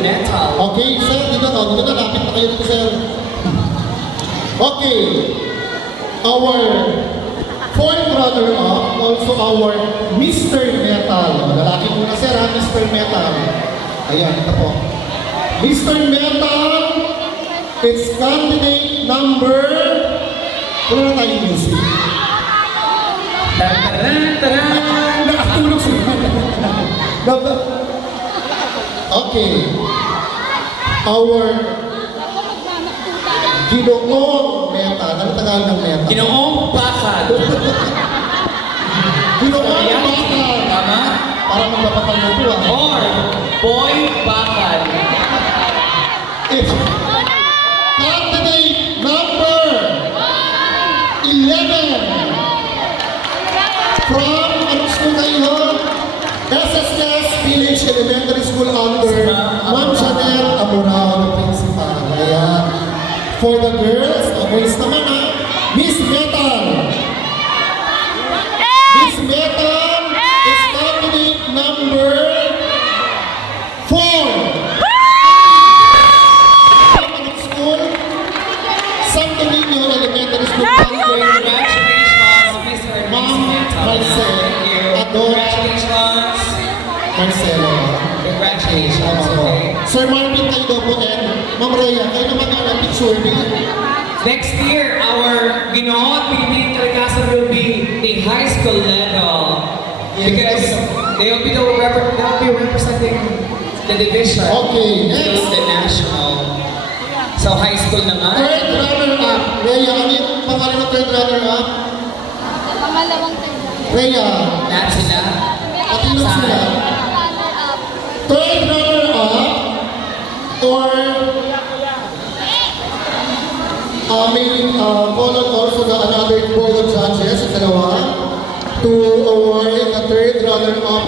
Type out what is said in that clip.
metal. Okay, sir, dito na, lapit na kayo dito, sir. Okay. Our fourth runner-up, also our Mr. Metal. Lalaki muna, sir, ha? Mr. Metal. Ayan, ito po. Mr. Metal, it's candidate number... Wala na tayong music. Taran! Nakatulog sila. Okay. Our Ginoong Metal. Ano tagal ng Metal? Ginoong bakal. Ginoong Bakal. Tama? Para magpapakal na ito, ah. Or boy bakal. It's candidate number 11 from, anong school kayo? SSS Village Elementary School under Ma'am Janet Amorao, principal. Ayan. For the girls, boys naman, ha? Miss Metal. Miss Metal is candidate number 4. From school, Santo Niño Elementary School under Congratulations, Mr. and Ma'am Miss Metal. Marcel. Thank you. Adore. Congratulations. Marcelo. Congratulations. Okay. Sir Marvin, kayo daw po, and Ma'am Rhea, kayo naman ang picture niyo. Next year, our Ginoo at Pilipinas Kalikasan will be the high school level because they'll be representing the division Okay, to next. the national. So high school naman. Third runner-up. Rhea, ano yung pangalan ng third runner-up? Pangalawang third Rhea, Lahat sila. patinong sila. runner-up. Third runner-up or may followed also the another board of judges, dalawa, to award the third runner-up